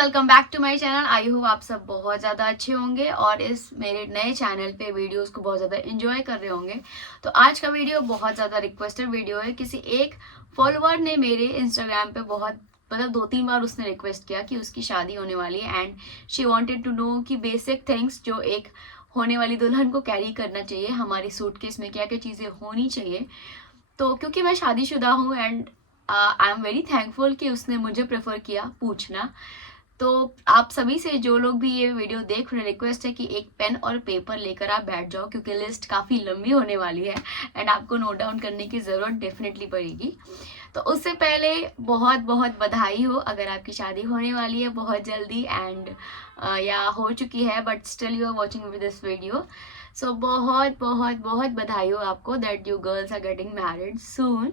Welcome back to my channel. I hope आप सब बहुत ज़्यादा अच्छे होंगे और इस मेरे नए चैनल पे वीडियोस को बहुत ज़्यादा एंजॉय कर रहे होंगे। तो आज का वीडियो बहुत ज़्यादा रिक्वेस्टेड वीडियो है। किसी एक फॉलोअर ने मेरे इंस्टाग्राम पे बहुत मतलब 2-3 बार उसने रिक्वेस्ट किया कि उसकी शादी होने वाली है and she wanted to know कि बेसिक थिंग्स जो एक होने वाली दुल्हन को कैरी करना चाहिए, हमारी सूटकेस में क्या क्या चीज़ें होनी चाहिए। तो क्योंकि मैं शादीशुदा हूँ and I am very thankful कि उसने मुझे प्रेफर किया पूछना। तो आप सभी से जो लोग भी ये वीडियो देख रहे हैं, रिक्वेस्ट है कि एक पेन और पेपर लेकर आप बैठ जाओ क्योंकि लिस्ट काफ़ी लंबी होने वाली है एंड आपको नोट डाउन करने की ज़रूरत डेफिनेटली पड़ेगी। तो उससे पहले बहुत बहुत बधाई हो अगर आपकी शादी होने वाली है बहुत जल्दी एंड या हो चुकी है but still you are watching with this video. So बहुत बहुत बहुत बधाई हो आपको that you girls are getting married soon.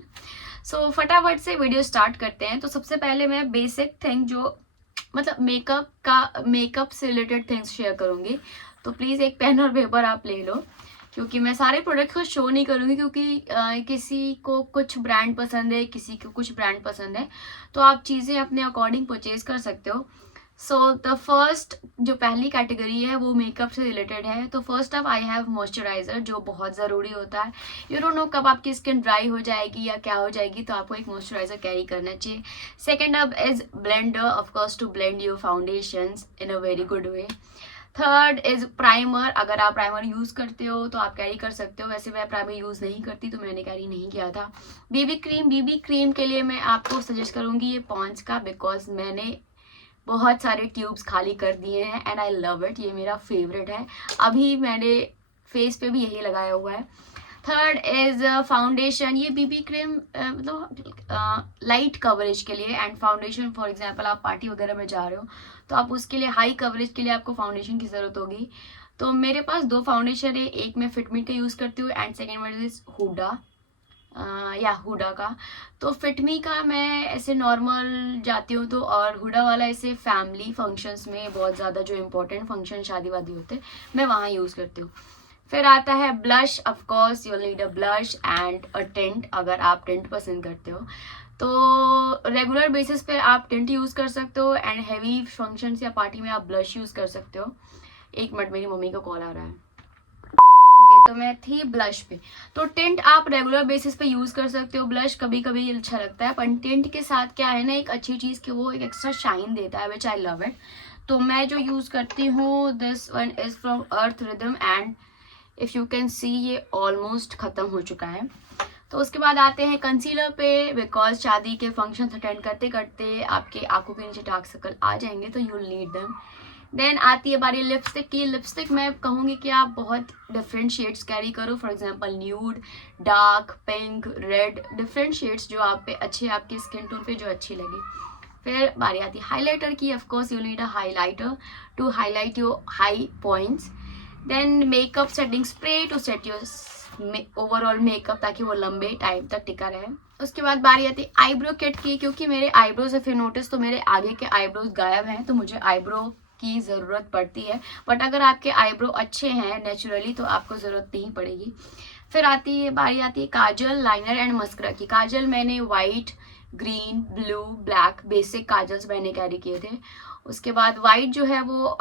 So फटाफट से वीडियो स्टार्ट करते हैं। तो सबसे पहले मैं बेसिक थिंग जो मतलब मेकअप से रिलेटेड थिंग्स शेयर करूंगी। तो प्लीज़ एक पेन और पेपर आप ले लो क्योंकि मैं सारे प्रोडक्ट को शो नहीं करूंगी क्योंकि किसी को कुछ ब्रांड पसंद है, किसी को कुछ ब्रांड पसंद है, तो आप चीज़ें अपने अकॉर्डिंग परचेज कर सकते हो। सो द फर्स्ट जो पहली कैटेगरी है वो मेकअप से रिलेटेड है। तो first of I have moisturiser जो बहुत ज़रूरी होता है। यू डोंट नो कब आपकी स्किन ड्राई हो जाएगी या क्या हो जाएगी, तो आपको एक मॉइस्चराइजर कैरी करना चाहिए। Second up is blender of course to blend your foundations in a very good way. Third is primer. अगर आप प्राइमर यूज करते हो तो आप कैरी कर सकते हो। वैसे मैं प्राइमर यूज नहीं करती तो मैंने कैरी नहीं किया था। बीबी क्रीम के लिए मैं आपको सजेस्ट करूंगी ये पॉन्ड्स का, बिकॉज मैंने बहुत सारे ट्यूब्स खाली कर दिए हैं एंड आई लव इट। ये मेरा फेवरेट है, अभी मैंने फेस पे भी यही लगाया हुआ है। Third is foundation. ये बीबी क्रीम मतलब लाइट कवरेज के लिए एंड फाउंडेशन फॉर एग्जांपल आप पार्टी वगैरह में जा रहे हो तो आप उसके लिए हाई कवरेज के लिए आपको फाउंडेशन की ज़रूरत होगी। तो मेरे पास 2 फाउंडेशन है, एक मैं फिटमी का यूज़ करती हूँ and second one is Huda या हुडा का। तो फिटमी का मैं ऐसे नॉर्मल जाती हूँ तो, और हुडा वाला ऐसे फैमिली फंक्शंस में बहुत ज़्यादा जो इम्पोर्टेंट फंक्शन शादी वादी होते हैं मैं वहाँ यूज़ करती हूँ। फिर आता है blush. Of course you need a blush and a tint अगर आप टिंट पसंद करते हो तो रेगुलर बेसिस पे आप टिंट यूज़ कर सकते हो एंड हैवी फंक्शंस या पार्टी में आप ब्लश यूज़ कर सकते हो। एक मिनट, मेरी मम्मी का कॉल आ रहा है। ओके, तो मैं थी ब्लश पे। तो टिंट आप रेगुलर बेसिस पे यूज कर सकते हो, ब्लश कभी कभी अच्छा लगता है, पर टिंट के साथ क्या है ना एक अच्छी चीज कि वो एक एक्स्ट्रा शाइन देता है, विच आई लव इट। तो मैं जो यूज करती हूँ this one is from Earth Rhythm and if you can see ये ऑलमोस्ट खत्म हो चुका है। तो उसके बाद आते हैं कंसीलर पे, बिकॉज शादी के फंक्शन अटेंड करते करते आपके आंखों के नीचे डार्क सर्कल आ जाएंगे तो यू नीड देम। देन आती है बारी लिपस्टिक की। लिपस्टिक मैं कहूँगी कि आप बहुत डिफरेंट शेड्स कैरी करो, for example nude, dark, pink, red, different shades जो आप पे अच्छे, आपके स्किन टोन पे जो अच्छी लगे। फिर बारी आती है हाइलाइटर की। Of course you need a highlighter to highlight your high points. Then makeup setting spray to set your overall makeup ताकि वो लंबे टाइम तक टिका रहे। उसके बाद बारी आती है आईब्रो किट की, क्योंकि मेरे आईब्रोज इफ यू नोटिस तो मेरे आगे के आईब्रोज गायब हैं तो मुझे आईब्रो की ज़रूरत पड़ती है, बट अगर आपके आईब्रो अच्छे हैं नेचुरली तो आपको ज़रूरत नहीं पड़ेगी। फिर बारी आती है काजल, लाइनर एंड मस्करा की। काजल मैंने white, green, blue, black basic kajals मैंने कैरी किए थे। उसके बाद वाइट जो है वो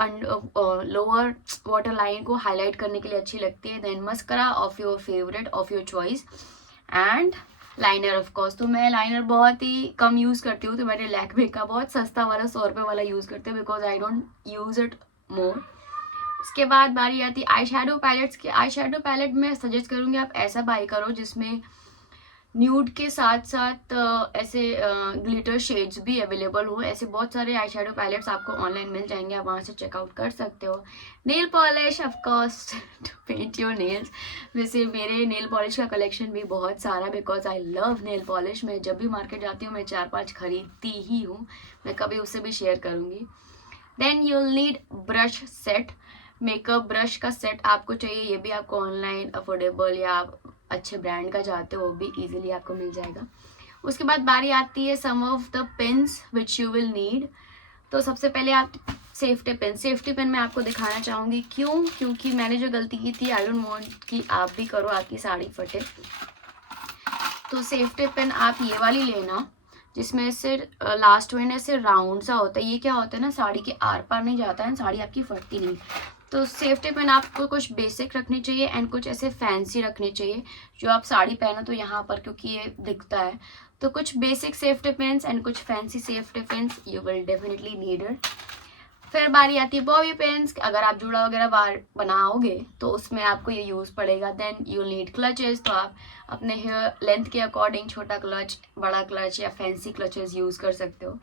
लोअर वाटर लाइन को हाईलाइट करने के लिए अच्छी लगती है। Then mascara of your favourite, of your choice, and liner of course. तो मैं लाइनर बहुत ही कम यूज़ करती हूँ, तो मैंने लैक्मे का बहुत सस्ता वाला 100 रुपये वाला यूज़ करती हूँ because I don't use it more. उसके बाद बारी आती है आई शेडो पैलेट्स की। आई शेडो पैलेट में सजेस्ट करूँगी आप ऐसा बाई करो जिसमें न्यूड के साथ साथ ऐसे ग्लिटर शेड्स भी अवेलेबल हो। ऐसे बहुत सारे आई शेडो पैलेट्स आपको ऑनलाइन मिल जाएंगे, आप वहाँ से चेकआउट कर सकते हो। Nail polish of course to paint your nails. वैसे मेरे नेल पॉलिश का कलेक्शन भी बहुत सारा, because I love nail polish. मैं जब भी मार्केट जाती हूँ मैं 4-5 खरीदती ही हूँ, मैं कभी उससे भी शेयर करूँगी। Then you'll need brush set. Makeup brush का सेट आपको चाहिए, ये भी आपको ऑनलाइन अफोर्डेबल या आप अच्छे ब्रांड का चाहते हो वो भी इजीली आपको मिल जाएगा। उसके बाद बारी आती है some of the pens which you will need. तो सबसे पहले आप सेफ्टी पेन मैं आपको दिखाना चाहूँगी। क्योंकि मैंने जो गलती की थी आई डोंट वांट कि आप भी करो, आपकी साड़ी फटे। तो सेफ्टी पेन आप ये वाली लेना जिसमें से लास्ट में ना से राउंड सा होता है। ये क्या होता है ना, साड़ी के आर पार नहीं जाता है, साड़ी आपकी फटती नहीं। तो सेफ्टी पिन आपको कुछ बेसिक रखनी चाहिए एंड कुछ ऐसे फैंसी रखने चाहिए जो आप साड़ी पहनो तो यहाँ पर, क्योंकि ये दिखता है। तो कुछ बेसिक सेफ्टी पिन्स एंड कुछ fancy safety pins you will definitely need it. फिर बारी आती है बॉबी पिन्स। अगर आप जूड़ा वगैरह बार बनाओगे तो उसमें आपको ये यूज़ पड़ेगा। देन यू नीड क्लचेस, तो आप अपने हेयर लेंथ के अकॉर्डिंग छोटा क्लच, बड़ा क्लच या फैंसी क्लचेस यूज़ कर सकते हो।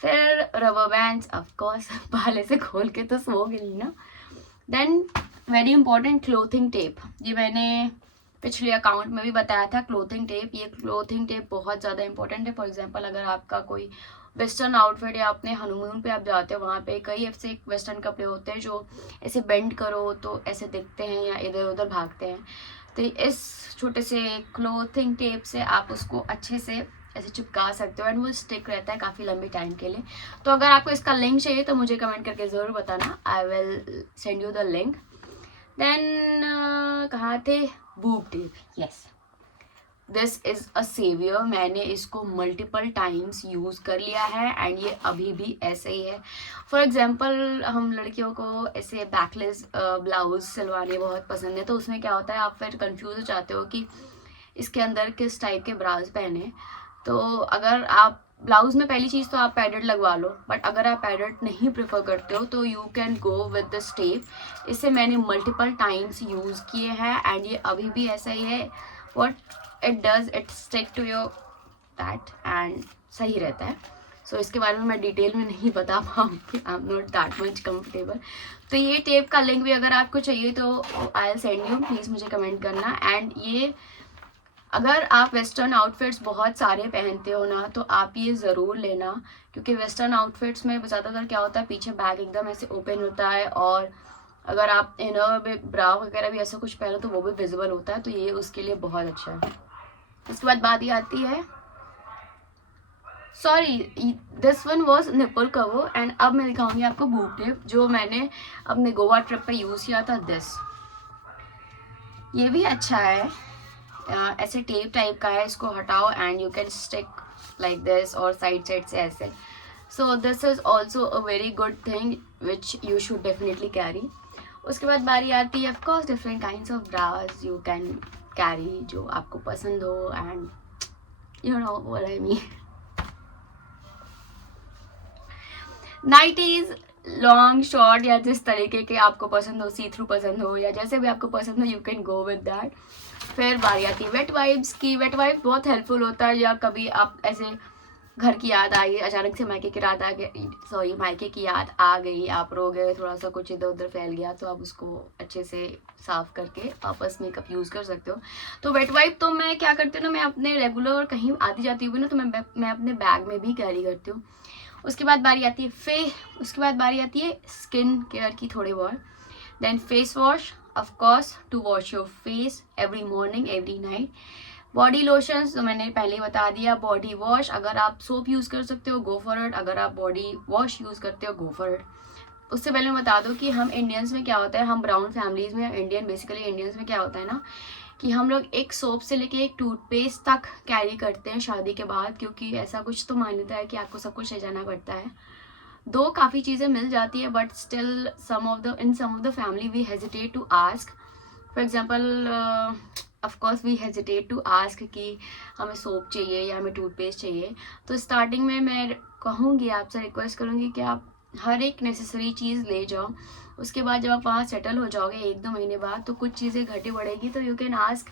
फिर रबर बैंड्स, ऑफ कोर्स पहले से खोल के तो सोओगे नहीं ना। Then very important clothing tape, ये मैंने पिछले अकाउंट में भी बताया था। क्लोथिंग टेप, ये क्लोथिंग टेप बहुत ज़्यादा इंपॉर्टेंट है। फॉर एग्जांपल अगर आपका कोई वेस्टर्न आउटफिट या अपने हनीमून पे आप जाते हो, वहाँ पे कई ऐसे वेस्टर्न कपड़े होते हैं जो ऐसे बेंड करो तो ऐसे दिखते हैं या इधर उधर भागते हैं। तो इस छोटे से क्लोथिंग टेप से आप उसको अच्छे से ऐसे चिपका सकते हो एंड वो स्टिक रहता है काफ़ी लंबे टाइम के लिए। तो अगर आपको इसका लिंक चाहिए तो मुझे कमेंट करके ज़रूर बताना, I will send you the link. Then कहाँ थे, boob tape. Yes, this is a saviour. मैंने इसको मल्टीपल टाइम्स यूज़ कर लिया है एंड ये अभी भी ऐसे ही है। फॉर एग्जांपल हम लड़कियों को ऐसे बैकलेस ब्लाउज सिलवाने बहुत पसंद है, तो उसमें क्या होता है आप फिर कंफ्यूज हो जाते हो कि इसके अंदर किस टाइप के ब्लाउज पहने। तो अगर आप ब्लाउज में पहली चीज़ तो आप पैडेड लगवा लो, बट अगर आप पैडेड नहीं प्रेफर करते हो तो you can go with this tape. इसे मैंने मल्टीपल टाइम्स यूज़ किए हैं एंड ये अभी भी ऐसा ही है। What it does, it stick to your that and सही रहता है। सो इसके बारे में मैं डिटेल में नहीं बता पाऊँगी, I am not that much comfortable. तो ये टेप का लिंक भी अगर आपको चाहिए तो आई विल सेंड यू, प्लीज़ मुझे कमेंट करना। एंड ये अगर आप वेस्टर्न आउटफिट्स बहुत सारे पहनते हो ना तो आप ये ज़रूर लेना, क्योंकि वेस्टर्न आउटफिट्स में ज़्यादातर क्या होता है पीछे बैग एकदम ऐसे ओपन होता है और अगर आप इनर में ब्रा वगैरह भी ऐसा कुछ पहनो तो वो भी विजिबल होता है, तो ये उसके लिए बहुत अच्छा है। इसके बाद बात ये आती है, sorry this one was nipple cover and अब मैं दिखाऊंगी आपको बूब टेप जो मैंने अपने गोवा ट्रिप पे यूज़ किया था। दिस ये भी अच्छा है, ऐसे टेप टाइप का है, इसको हटाओ and you can stick like this और साइड साइड से ऐसे। So this is also a very good thing which you should definitely carry. उसके बाद बारी आती है of course different kinds of bras you can carry जो आपको पसंद हो and you know what I mean. Nighties long short या जिस तरीके के आपको पसंद हो, सी थ्रू पसंद हो या जैसे भी आपको पसंद हो, you can go with that. फिर बारी आती है वेट वाइप्स की। वेट वाइप बहुत हेल्पफुल होता है, या कभी आप ऐसे घर की याद आई, अचानक से मायके की याद आ गई, सॉरी मायके की याद आ गई, आप रो गए, थोड़ा सा कुछ इधर उधर फैल गया, तो आप उसको अच्छे से साफ करके वापस मेकअप यूज़ कर सकते हो। तो वेट वाइप तो मैं क्या करती हूँ ना, मैं अपने रेगुलर कहीं आती जाती हुई ना तो मैं अपने बैग में भी कैरी करती हूँ। उसके बाद बारी आती है उसके बाद बारी आती है स्किन केयर की थोड़ी बहुत। Then face wash, of course to wash your face every morning every night. Body lotions तो मैंने पहले ही बता दिया। बॉडी वॉश, अगर आप सोप यूज़ कर सकते हो गो फॉर इट, अगर आप बॉडी वॉश यूज़ करते हो गो फॉर इट। उससे पहले मैं बता दूं कि हम इंडियंस में क्या होता है, हम ब्राउन फैमिलीज़ में इंडियन बेसिकली इंडियंस में क्या होता है ना कि हम लोग एक सोप से लेके एक टूथपेस्ट तक कैरी करते हैं शादी के बाद, क्योंकि ऐसा कुछ तो मान्यता है कि आपको सब कुछ ले जाना पड़ता है। दो काफ़ी चीज़ें मिल जाती है but still some of the family we hesitate to ask. For example of course we hesitate to ask कि हमें सोप चाहिए या हमें टूथपेस्ट चाहिए। तो स्टार्टिंग में मैं कहूँगी, आपसे रिक्वेस्ट करूँगी कि आप हर एक नेसेसरी चीज़ ले जाओ। उसके बाद जब आप वहाँ सेटल हो जाओगे 1-2 महीने बाद तो कुछ चीज़ें घटी बढ़ेगी, तो you can ask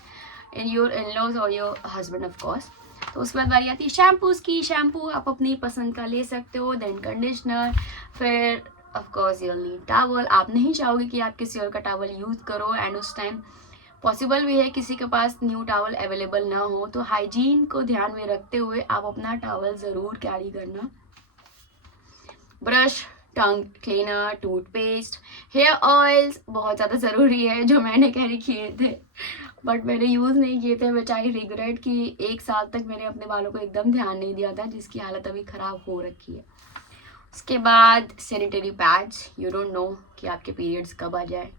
in your in laws और योर हस्बैंड ऑफ कोर्स। तो उसके बाद बारी आती है शैम्पूज़ की। शैम्पू आप अपनी पसंद का ले सकते हो। देन कंडीशनर, फिर of course you'll need towel. आप नहीं चाहोगे कि आप किसी और का टॉवल यूज़ करो एंड उस टाइम पॉसिबल भी है किसी के पास न्यू टॉवल अवेलेबल ना हो, तो हाइजीन को ध्यान में रखते हुए आप अपना टॉवल ज़रूर कैरी करना। Brush, tongue cleaner, toothpaste, hair oils बहुत ज़्यादा ज़रूरी है, जो मैंने कैरी किए थे बट मैंने यूज़ नहीं किए थे, विच आई रिग्रेट कि 1 साल तक मैंने अपने बालों को एकदम ध्यान नहीं दिया था, जिसकी हालत अभी ख़राब हो रखी है। उसके बाद sanitary pads, you don't know कि आपके पीरियड्स कब आ जाए,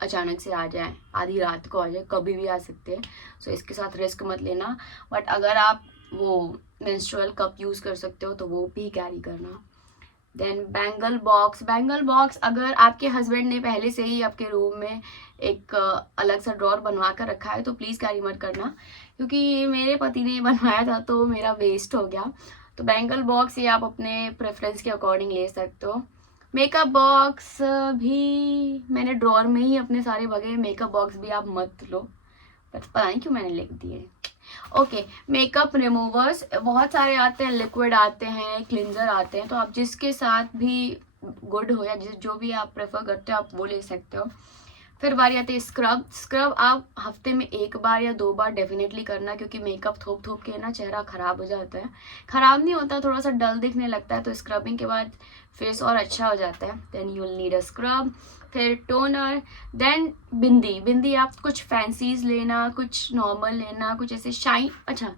अचानक से आ जाए, आधी रात को आ जाए, कभी भी आ सकते हैं। सो इसके साथ रिस्क मत लेना। बट अगर आप वो मेंस्ट्रुअल कप यूज़ कर सकते हो तो वो भी कैरी करना। देन बैंगल बॉक्स अगर आपके हस्बैंड ने पहले से ही आपके रूम में एक अलग सा ड्रॉर बनवा कर रखा है तो प्लीज़ कैरी मत करना, क्योंकि मेरे पति ने बनवाया था तो मेरा वेस्ट हो गया। तो बैंगल बॉक्स ये आप अपने प्रेफरेंस के अकॉर्डिंग ले सकते हो। मेकअप बॉक्स भी मैंने ड्रॉर में ही अपने सारे भगे, मेकअप बॉक्स भी आप मत लो, पता नहीं क्यों मैंने लिख दिए। ओके, मेकअप रिमूवर्स बहुत सारे आते हैं, लिक्विड आते हैं, क्लिंजर आते हैं, तो आप जिसके साथ भी गुड हो या जो भी आप प्रेफर करते हो आप वो ले सकते हो। फिर बारी आती है स्क्रब आप हफ्ते में 1 बार या 2 बार डेफिनेटली करना, क्योंकि मेकअप थोप के ना चेहरा खराब हो जाता है। खराब नहीं होता, थोड़ा सा डल दिखने लगता है, तो स्क्रबिंग के बाद फेस और अच्छा हो जाता है। Then you will need a scrub. फिर टोनर, देन बिंदी आप कुछ फैंसीज लेना, कुछ नॉर्मल लेना, कुछ ऐसे शाइन। अच्छा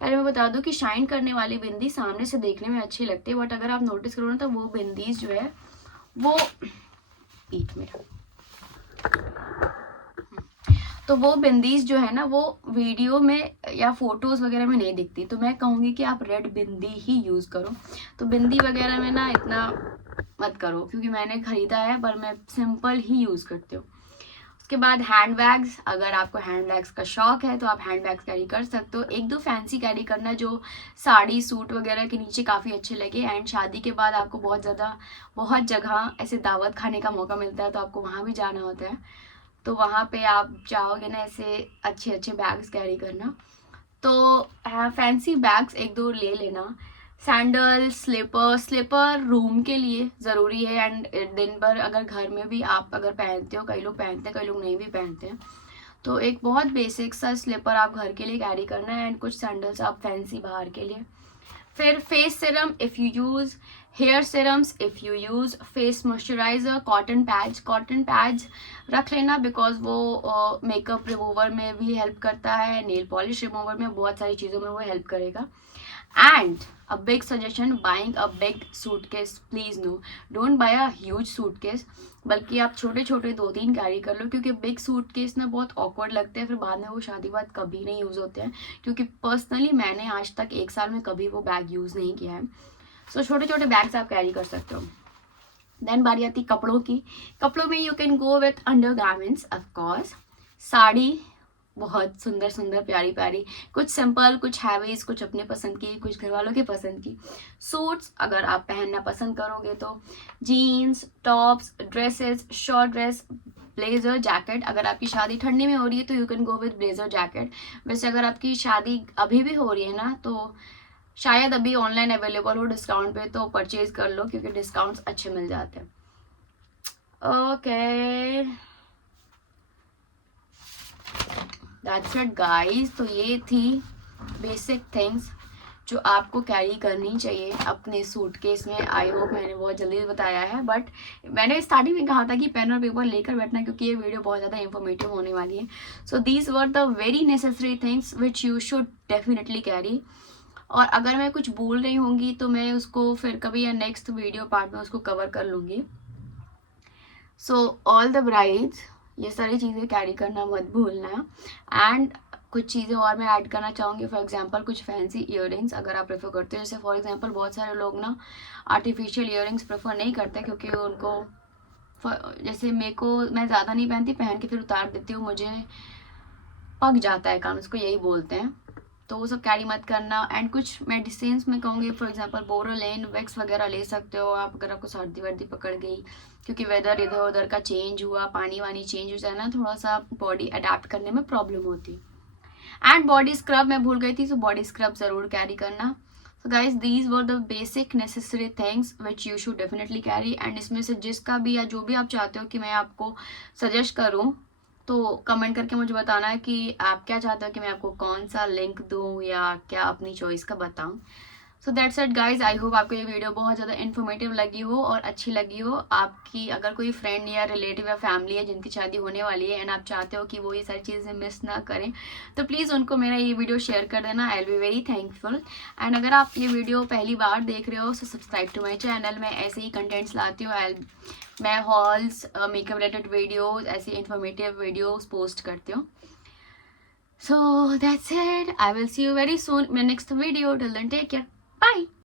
पहले मैं बता दूं कि शाइन करने वाली बिंदी सामने से देखने में अच्छी लगती है, बट अगर आप नोटिस करो ना तो वो बिंदीज जो है वो एक मिनट, तो वो बिंदीज जो है ना वो वीडियो में या फोटोज़ वगैरह में नहीं दिखती, तो मैं कहूँगी कि आप रेड बिंदी ही यूज़ करो। तो बिंदी वगैरह में ना इतना मत करो, क्योंकि मैंने ख़रीदा है पर मैं सिंपल ही यूज़ करती हूँ। उसके बाद हैंड बैग्स, अगर आपको हैंड बैग्स का शौक है तो आप हैंड बैग्स कैरी कर सकते हो। 1-2 फैंसी कैरी करना जो साड़ी सूट वगैरह के नीचे काफ़ी अच्छे लगे। एंड शादी के बाद आपको बहुत जगह ऐसे दावत खाने का मौका मिलता है, तो आपको वहाँ भी जाना होता है, तो वहाँ पे आप चाहोगे ना ऐसे अच्छे अच्छे बैग्स कैरी करना, तो फैंसी बैग्स 1-2 ले लेना। सैंडल, स्लीपर रूम के लिए ज़रूरी है, एंड दिन भर अगर घर में भी आप अगर पहनते हो, कई लोग पहनते हैं कई लोग नहीं भी पहनते हैं, तो एक बहुत बेसिक सा स्लीपर आप घर के लिए कैरी करना है, एंड कुछ सैंडल्स आप फैंसी बाहर के लिए। फिर face serum if you use, hair serums if you use, face moisturiser, cotton pads रख लेना, बिकॉज वो मेकअप रिमूवर में भी हेल्प करता है, नेल पॉलिश रिमूवर में, बहुत सारी चीज़ों में वो हेल्प करेगा। And a big suggestion, buying a big suitcase, please no, don't buy a huge suitcase, बल्कि आप छोटे छोटे 2-3 कैरी कर लो, क्योंकि बिग सूटकेस ना बहुत ऑकवर्ड लगते हैं, फिर बाद में वो शादी बाद कभी नहीं यूज़ होते हैं, क्योंकि पर्सनली मैंने आज तक 1 साल में कभी वो बैग यूज़ नहीं किया है। सो छोटे छोटे बैग्स आप कैरी कर सकते हो। देन बारी आती कपड़ों की। कपड़ों में you can go with under garments of course. Sari बहुत सुंदर सुंदर प्यारी प्यारी, कुछ सिंपल, कुछ हैवीज, कुछ अपने पसंद की, कुछ घर वालों की पसंद की। सूट्स अगर आप पहनना पसंद करोगे तो jeans, tops, dresses, short dress, blazer, jacket. अगर आपकी शादी ठंडी में हो रही है तो you can go with blazer jacket. वैसे अगर आपकी शादी अभी भी हो रही है ना तो शायद अभी ऑनलाइन अवेलेबल हो डिस्काउंट पे, तो परचेज कर लो, क्योंकि डिस्काउंट्स अच्छे मिल जाते हैं। Okay, that's it guys. तो ये थी बेसिक थिंग्स जो आपको कैरी करनी चाहिए अपने सूटकेस में। आई होप मैंने बहुत जल्दी बताया है, बट मैंने स्टार्टिंग में कहा था कि पेन और पेपर लेकर बैठना, क्योंकि ये वीडियो बहुत ज़्यादा इंफॉर्मेटिव होने वाली है। So these were the very necessary things which you should definitely carry. और अगर मैं कुछ भूल रही होंगी तो मैं उसको फिर कभी या नेक्स्ट वीडियो पार्ट में उसको कवर कर लूँगी। सो ऑल द ब्राइड्स, ये सारी चीज़ें कैरी करना मत भूलना। एंड कुछ चीज़ें और मैं ऐड करना चाहूँगी, फॉर एग्जांपल कुछ फैंसी इयररिंग्स अगर आप प्रेफर करते हो। जैसे फॉर एग्जांपल बहुत सारे लोग ना आर्टिफिशियल इयररिंग्स प्रेफर नहीं करते, क्योंकि उनको जैसे मैं ज़्यादा नहीं पहनती, पहन के फिर उतार देती हूँ, मुझे पक जाता है कान, उसको यही बोलते हैं, तो वो सब कैरी मत करना। एंड कुछ मेडिसिन में कहूँगी, फॉर एग्जांपल बोरोलिन, विक्स वगैरह ले सकते हो आप अगर आपको सर्दी वर्दी पकड़ गई, क्योंकि वेदर इधर उधर का चेंज हुआ, पानी वानी चेंज हो जाए ना, थोड़ा सा बॉडी अडेप्ट करने में प्रॉब्लम होती है। एंड बॉडी स्क्रब मैं भूल गई थी, तो बॉडी स्क्रब ज़रूर कैरी करना। So guys these were the basic necessary things which you should definitely carry. And इसमें से जिसका भी या जो भी आप चाहते हो कि मैं आपको सजेस्ट करूँ, तो कमेंट करके मुझे बताना है कि आप क्या चाहते हो कि मैं आपको कौन सा लिंक दूं या क्या अपनी चॉइस का बताऊं। So that's it guys. I hope आपको ये वीडियो बहुत ज़्यादा इन्फॉर्मेटिव लगी हो और अच्छी लगी हो। आपकी अगर कोई फ्रेंड या रिलेटिव या फैमिली है जिनकी शादी होने वाली है एंड आप चाहते हो कि वो ये सारी चीज़ें मिस ना करें, तो प्लीज़ उनको मेरा ये वीडियो शेयर कर देना। I will be very thankful. And अगर आप ये वीडियो पहली बार देख रहे हो so subscribe to my channel. मैं ऐसे ही कंटेंट्स लाती हूँ, मैं हॉल्स, मेकअप रिलेटेड वीडियोज़, ऐसी इन्फॉर्मेटिव वीडियोज़ पोस्ट करती हूँ। So that's it. I will see you very soon in my next video. Till then, take care. Bye.